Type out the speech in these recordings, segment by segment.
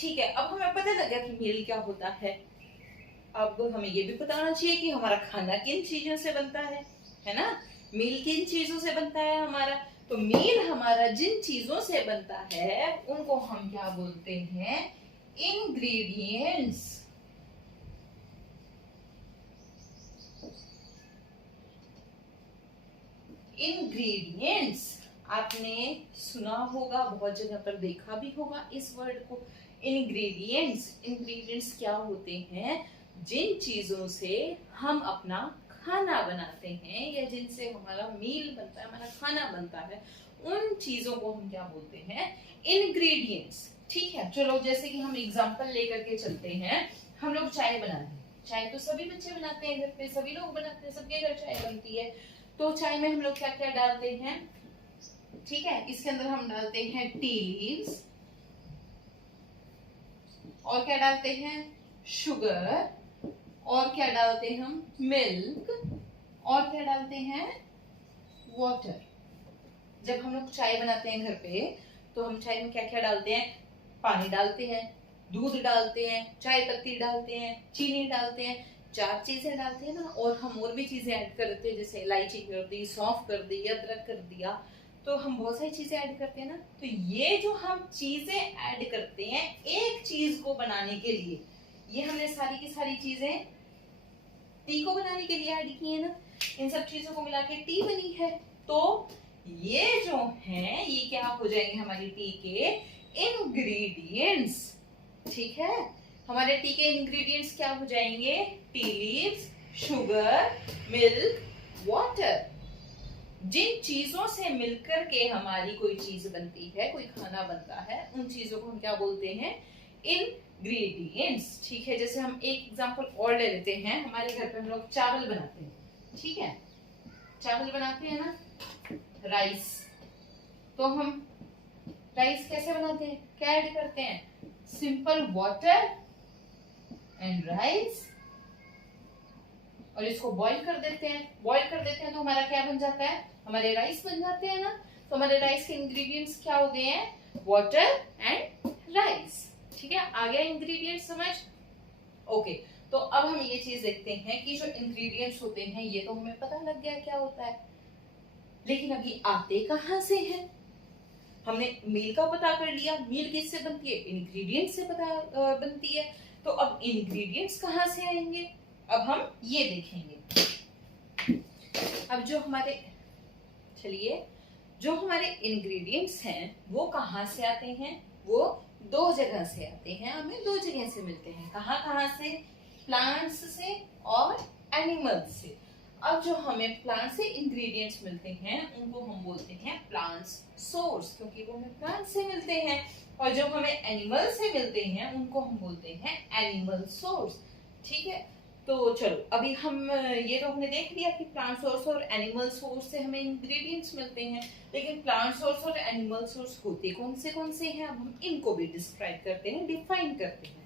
ठीक है, अब हमें पता लग गया कि मील क्या होता है। अब हमें ये भी पता होना चाहिए कि हमारा खाना किन चीजों से बनता है ना। मील किन चीजों से बनता है हमारा। तो मील हमारा जिन चीजों से बनता है उनको हम क्या बोलते हैं, इंग्रेडिएंट्स। इंग्रेडिएंट्स आपने सुना होगा, बहुत जगह पर देखा भी होगा इस वर्ड को, इंग्रेडिएंट्स। इंग्रेडिएंट्स क्या होते हैं, जिन चीजों से हम अपना खाना बनाते हैं या जिनसे हमारा मील बनता है, हमारा खाना बनता है, उन चीजों को हम क्या बोलते हैं, इंग्रेडिएंट्स। ठीक है, चलो जैसे कि हम एग्जांपल लेकर के चलते हैं। हम लोग चाय बनाते हैं, चाय तो सभी बच्चे बनाते हैं घर पे, सभी लोग बनाते हैं, सबके घर चाय बनती है। तो चाय में हम लोग क्या क्या डालते हैं, ठीक है, इसके अंदर हम डालते हैं टी लीव्स, और क्या डालते हैं, शुगर, और क्या डालते हैं हम, मिल्क, और क्या डालते हैं, वाटर। जब हम लोग चाय बनाते हैं घर पे तो हम चाय में क्या क्या डालते हैं, पानी डालते हैं, दूध डालते हैं, चाय पत्ती डालते हैं, चीनी डालते हैं, 4 चीजें डालते हैं ना। और हम और भी चीजें ऐड करते हैं, जैसे इलायची कर दी, सौंफ कर दी, अदरक कर दिया, तो हम बहुत सारी चीजें ऐड करते हैं ना। तो ये जो हम चीजें ऐड करते हैं एक चीज को बनाने के लिए, ये हमने सारी की सारी चीजें टी को बनाने के लिए ऐड की है ना। इन सब चीजों को मिला के टी बनी है। तो ये जो है ये क्या हो जाएंगे, हमारी टी के इंग्रेडिएंट्स। ठीक है, हमारे टी के इंग्रेडिएंट्स क्या हो जाएंगे, tea leaves, sugar, milk, water. जिन चीजों से मिलकर के हमारी कोई चीज बनती है, कोई खाना बनता है, उन चीजों को हम क्या बोलते हैं, इंग्रेडिएंट्स। ठीक है, जैसे हम एक एग्जांपल और ले लेते हैं। हमारे घर पे हम लोग चावल बनाते हैं, ठीक है, चावल बनाते हैं ना, राइस। तो हम राइस कैसे बनाते हैं, क्या ऐड करते हैं, सिंपल वाटर एंड राइस, और इसको बॉईल कर देते हैं। बॉईल कर देते हैं तो हमारा क्या बन जाता है, हमारे राइस बन जाते हैं ना। तो हमारे राइस के इंग्रेडिएंट्स क्या हो गए हैं, वाटर एंड राइस। ठीक है, आ गया इंग्रेडिएंट्स समझ। ओके, तो अब हम ये चीज देखते हैं कि जो इंग्रेडिएंट्स होते हैं ये तो हमें पता लग गया क्या होता है, लेकिन अभी आते कहां से हैं। हमने मील का पता कर लिया, मील किससे बनती है, इंग्रेडिएंट से पता बनती है। तो अब इंग्रेडिएंट्स कहां से आएंगे, अब हम ये देखेंगे। अब जो हमारे, चलिए, जो हमारे इंग्रेडिएंट्स हैं वो कहां से आते हैं, वो 2 जगह से आते हैं, हमें 2 जगह से मिलते हैं। कहां से, प्लांट्स से और एनिमल्स से। अब जो हमें प्लांट से इंग्रेडिएंट्स मिलते हैं उनको हम बोलते हैं प्लांट्स सोर्स, क्योंकि वो हमें प्लांट से मिलते हैं। और जो हमें एनिमल से मिलते हैं उनको हम बोलते हैं एनिमल सोर्स। ठीक है, तो चलो अभी हम ये तो हमने देख लिया कि प्लांट सोर्स और एनिमल सोर्स से हमें इंग्रेडिएंट्स मिलते हैं, लेकिन प्लांट सोर्स और एनिमल सोर्स होते कौन से हैं, अब हम इनको भी डिस्क्राइब करते हैं, डिफाइन करते हैं।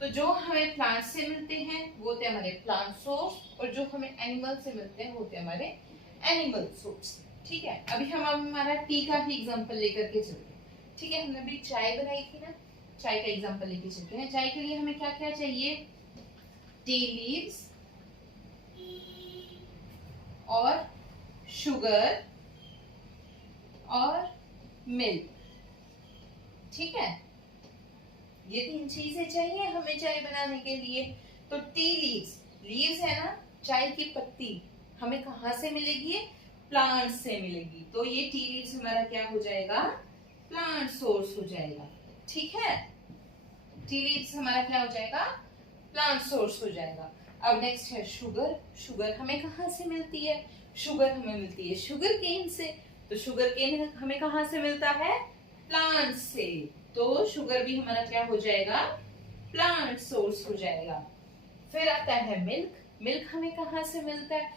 तो जो हमें प्लांट से मिलते हैं वो होते हैं हमारे प्लांट सोर्स, और जो हमें एनिमल से मिलते हैं वो होते हैं हमारे एनिमल सोर्स। ठीक है, अभी हम हमारा टी का ही एग्जांपल लेकर के चलते हैं। ठीक है, हमने अभी चाय बनाई थी ना, चाय का एग्जांपल लेके चलते हैं। चाय के लिए हमें क्या क्या चाहिए, टी लीव्स और शुगर और मिल्क। ठीक है, ये 3 चीजें चाहिए हमें चाय बनाने के लिए। तो टी लीव्स, लीव्स है ना, चाय की पत्ती, हमें कहां से मिलेगी, प्लांट से मिलेगी। तो ये टी लीव्स हमारा क्या हो जाएगा, प्लांट सोर्स हो जाएगा। ठीक है, टी लीव्स हमारा क्या हो जाएगा, प्लांट सोर्स हो जाएगा। अब नेक्स्ट है शुगर। शुगर हमें कहां से मिलती है, शुगर हमें मिलती है शुगर केन से। तो शुगर केन हमें कहां से मिलता है, प्लांट से। तो शुगर भी हमारा क्या हो जाएगा, प्लांट सोर्स हो जाएगा। फिर आता है मिल्क। मिल्क हमें कहां से मिलता है,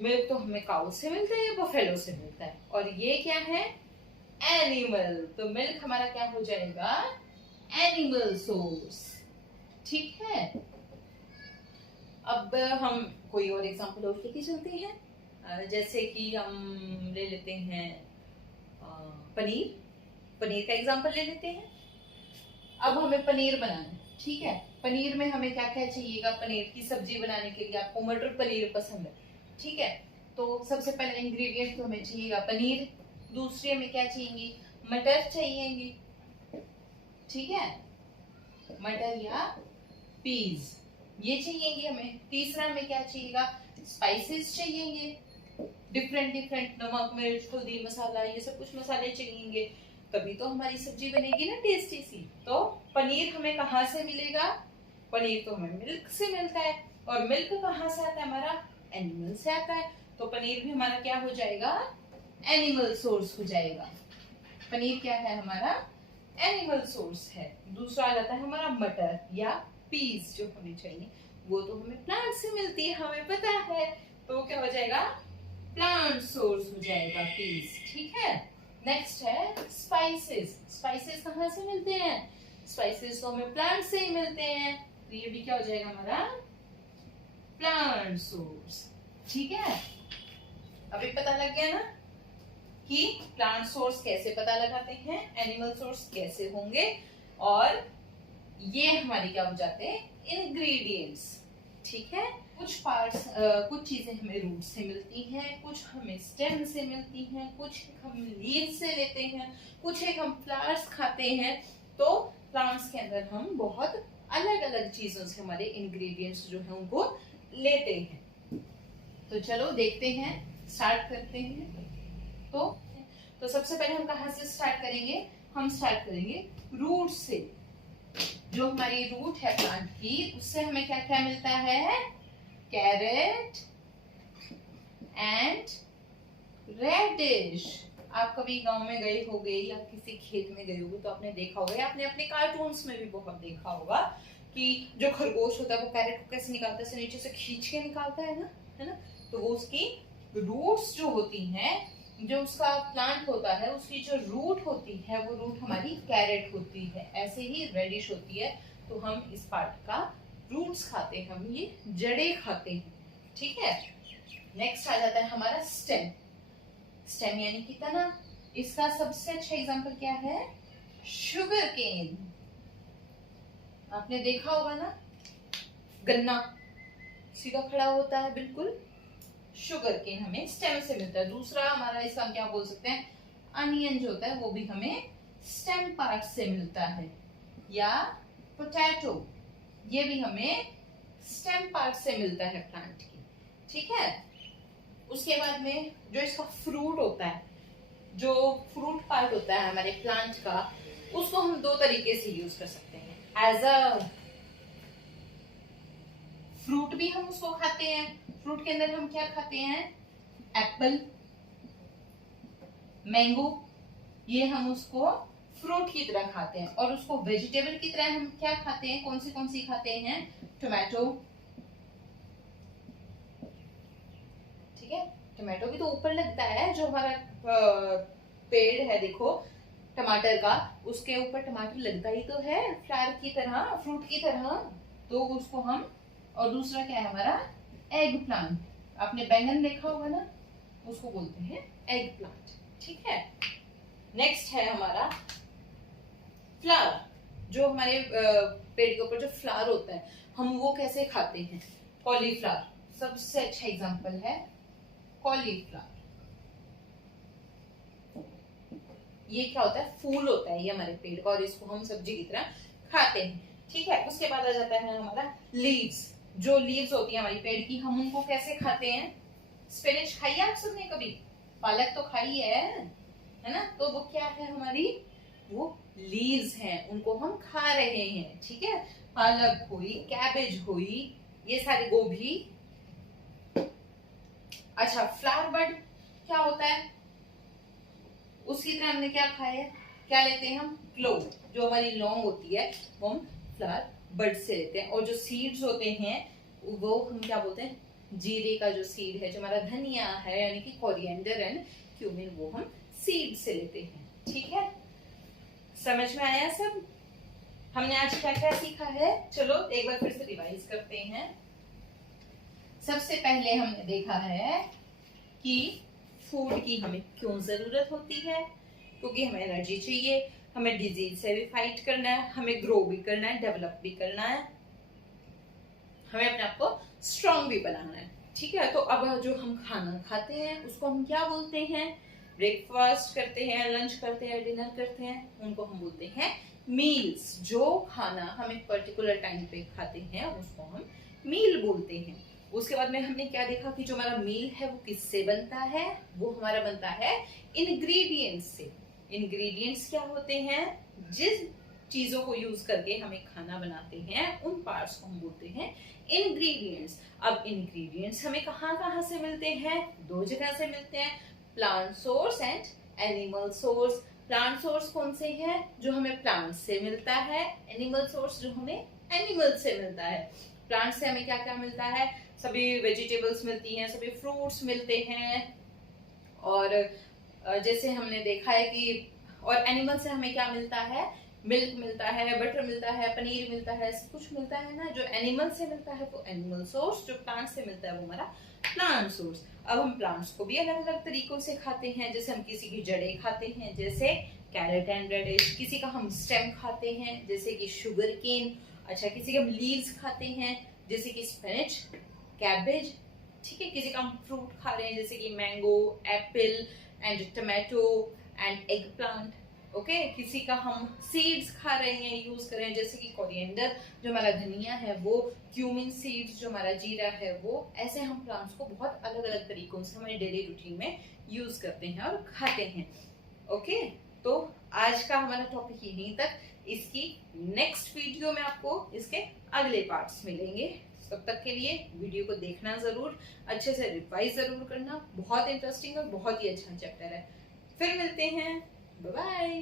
मिल्क तो हमें काउ से मिलता है या बफेलो से मिलता है, और ये क्या है, एनिमल। तो मिल्क हमारा क्या हो जाएगा, एनिमल सोर्स। ठीक है, अब हम कोई और एग्जांपल और लेके चलते हैं। जैसे कि हम ले लेते हैं पनीर। पनीर का एग्जांपल ले लेते हैं। अब हमें पनीर बनाना है, ठीक है। पनीर में हमें क्या क्या चाहिएगा, पनीर की सब्जी बनाने के लिए आपको मटर पनीर पसंद है, ठीक है। तो सबसे पहले इंग्रेडिएंट तो हमें चाहिएगा पनीर, दूसरे हमें क्या चाहिए, मटर चाहिएंगी, ठीक है, मटर या पीज ये चाहिएंगे हमें। तीसरा हमें क्या चाहिएगा, स्पाइसेस चाहिएंगे, डिफरेंट डिफरेंट, नमक मिर्च हल्दी मसाला ये सब कुछ मसाले चाहिएंगे, तभी तो हमारी सब्जी बनेगी ना टेस्टी सी। तो पनीर हमें कहाँ से मिलेगा, पनीर तो हमें मिल्क से मिलता है, और मिल्क कहाँ से आता है, हमारा एनिमल से आता है। तो पनीर भी हमारा क्या हो जाएगा, एनिमल सोर्स हो जाएगा। पनीर क्या है हमारा, एनिमल सोर्स है। दूसरा आ जाता है हमारा मटर या पीस, जो हमें चाहिए वो तो हमें प्लांट से मिलती है, हमें पता है। तो क्या हो जाएगा, प्लांट सोर्स हो जाएगा पीस, ठीक है। नेक्स्ट है स्पाइसेस। स्पाइसेस कहाँ से मिलते हैं, स्पाइसेस तो हमें प्लांट से ही मिलते हैं, तो ये भी क्या हो जाएगा हमारा प्लांट सोर्स, ठीक है। अभी पता लग गया ना कि प्लांट सोर्स कैसे पता लगाते हैं, एनिमल सोर्स कैसे होंगे, और ये हमारी क्या हो जाते हैं इंग्रेडिएंट्स, ठीक है। कुछ पार्ट्स कुछ चीजें हमें रूट से मिलती हैं, कुछ हमें स्टेम से मिलती हैं, कुछ हम लीव से लेते हैं, कुछ एक हम फ्लावर्स खाते हैं। तो प्लांट्स के अंदर हम बहुत अलग अलग चीजों से हमारे इंग्रेडिएंट्स जो है उनको लेते हैं। तो चलो देखते हैं, स्टार्ट करते हैं। तो सबसे पहले हम कहाँ से स्टार्ट करेंगे, हम स्टार्ट करेंगे रूट से। जो हमारी रूट है प्लांट की, उससे हमें क्या क्या मिलता है, कैरेट एंड रेडिश। आप कभी गांव में गए होंगे या किसी खेत में गए होंगे तो आपने देखा होगा, या आपने अपने कार्टून्स में भी बहुत देखा होगा कि जो खरगोश होता है वो कैरेट को कैसे निकालता है, नीचे से खींच के निकालता है ना। तो वो उसकी रूट्स जो होती हैं, जो उसका प्लांट होता है उसकी जो रूट होती है वो रूट हमारी कैरेट होती है, ऐसे ही रेडिश होती है। तो हम इस पार्ट का रूट्स खाते हैं, हम ये जड़ें खाते हैं, ठीक है। नेक्स्ट आ जाता है हमारा स्टेम। स्टेम यानी कि तना। इसका सबसे अच्छा एग्जांपल क्या है, शुगर केन। आपने देखा होगा ना, गन्ना सीधा खड़ा होता है बिल्कुल, शुगर केन हमें स्टेम से मिलता है। दूसरा हमारा इसका हम क्या बोल सकते हैं, अनियन जो होता है वो भी हमें स्टेम पार्ट से मिलता है, या पोटैटो ये भी हमें स्टेम पार्ट से मिलता है प्लांट की, ठीक है। उसके बाद में जो इसका फ्रूट होता है, जो फ्रूट पार्ट होता है हमारे प्लांट का, उसको हम दो तरीके से यूज कर सकते हैं। एज अ फ्रूट भी हम उसको खाते हैं। फ्रूट के अंदर हम क्या खाते हैं, एप्पल, मैंगो, ये हम उसको फ्रूट की तरह खाते हैं। और उसको वेजिटेबल की तरह हम क्या खाते हैं, कौन सी खाते हैं, टोमेटो, ठीक है। टोमेटो भी तो ऊपर लगता है, जो हमारा पेड़ है देखो टमाटर का, उसके ऊपर टमाटर लगता ही तो है फ्लावर की तरह, फ्रूट की तरह। तो उसको हम, और दूसरा क्या है हमारा एग प्लांट। आपने बैंगन देखा होगा ना, उसको बोलते हैं एग प्लांट, ठीक है। नेक्स्ट है हमारा फ्लावर। जो हमारे पेड़ के ऊपर जो फ्लावर होता है हम वो कैसे खाते हैं, कॉलीफ्लावर सबसे अच्छा एग्जांपल है, कॉलीफ्लावर। ये क्या होता है, फूल होता है ये हमारे पेड़ का, और इसको हम सब्जी की तरह खाते हैं, ठीक है। उसके बाद आ जाता है हमारा लीव्स। जो लीव्स होती है हमारी पेड़ की, हम उनको कैसे खाते हैं, स्पिनच खाई है आप सबने कभी, पालक तो खाई है ना। तो वो क्या है हमारी, वो लीव्स हैं, उनको हम खा रहे हैं, ठीक है। पालक हुई, कैबेज हुई, ये सारी, गोभी। अच्छा, फ्लावर बड क्या होता है, उसकी तरह हमने क्या खाया है, क्या लेते हैं हम, क्लोव, जो हमारी लौंग होती है वो हम फ्लावर बड से लेते हैं। और जो सीड्स होते हैं वो हम क्या बोलते हैं, जीरे का जो सीड है, जो हमारा धनिया है यानी कि कोरिएंडर एंड क्यूमिन, वो हम सीड से लेते हैं, ठीक है। समझ में आया सब, हमने आज क्या क्या सीखा है, चलो एक बार फिर से रिवाइज करते हैं। सबसे पहले हमने देखा है कि फूड की हमें क्यों जरूरत होती है, क्योंकि हमें एनर्जी चाहिए, हमें डिजीज से भी फाइट करना है, हमें ग्रो भी करना है, डेवलप भी करना है, हमें अपने आप को स्ट्रॉन्ग भी बनाना है। ठीक है, तो अब जो हम खाना खाते हैं उसको हम क्या बोलते हैं? ब्रेकफास्ट करते हैं, लंच करते हैं, डिनर करते हैं, उनको हम बोलते हैं मील्स। जो खाना हम एक पर्टिकुलर टाइम पे खाते हैं उसको हम मील बोलते हैं। उसके बाद में हमने क्या देखा कि जो हमारा मील है वो किससे बनता है? वो हमारा बनता है इंग्रेडिएंट्स से। इंग्रेडिएंट्स क्या होते हैं? जिस चीजों को यूज करके हम एक खाना बनाते हैं उन पार्ट्स को हम बोलते हैं इंग्रेडिएंट्स। अब इंग्रेडिएंट्स हमें कहाँ कहाँ से मिलते हैं? दो जगह से मिलते हैं, plant source and animal source. Plant source कौन से है? जो हमें प्लांट से मिलता है। एनिमल सोर्स जो हमें एनिमल से मिलता है। प्लांट से हमें क्या क्या मिलता है? सभी वेजिटेबल्स मिलती हैं, सभी फ्रूट्स मिलते हैं, और जैसे हमने देखा है कि और एनिमल से हमें क्या मिलता है? मिल्क मिलता है, बटर मिलता है, पनीर मिलता है, सब कुछ मिलता है ना। जो एनिमल से मिलता है वो एनिमल सोर्स, जो प्लांट से मिलता है वो हमारा प्लांट सोर्स। अब हम प्लांट्स को भी अलग अलग तरीकों से खाते हैं। जैसे हम किसी की जड़ें खाते हैं, जैसे कैरेट एंड रेडिश। किसी का हम स्टेम खाते हैं, जैसे कि शुगर केन। अच्छा, किसी के हम लीव्स खाते हैं, जैसे कि स्पिनच, कैबेज। ठीक है, किसी का हम फ्रूट खा रहे हैं, जैसे कि mango, Apple and tomato and egg plant. Okay, किसी का हम सीड्स खा रहे हैं, यूज कर रहे हैं, जैसे कि कोरिएंडर जो हमारा धनिया है वो, क्यूमिन सीड्स जो हमारा जीरा है वो। ऐसे हम प्लांट्स को बहुत अलग अलग तरीकों से हमारे डेली रूटीन में यूज करते हैं और खाते हैं। ओके, तो आज का हमारा टॉपिक यहीं तक। इसकी नेक्स्ट वीडियो में आपको इसके अगले पार्ट्स मिलेंगे। तब तक के लिए वीडियो को देखना जरूर, अच्छे से रिवाइज जरूर करना। बहुत इंटरेस्टिंग और बहुत ही अच्छा चैप्टर है। फिर मिलते हैं, बाय बाय।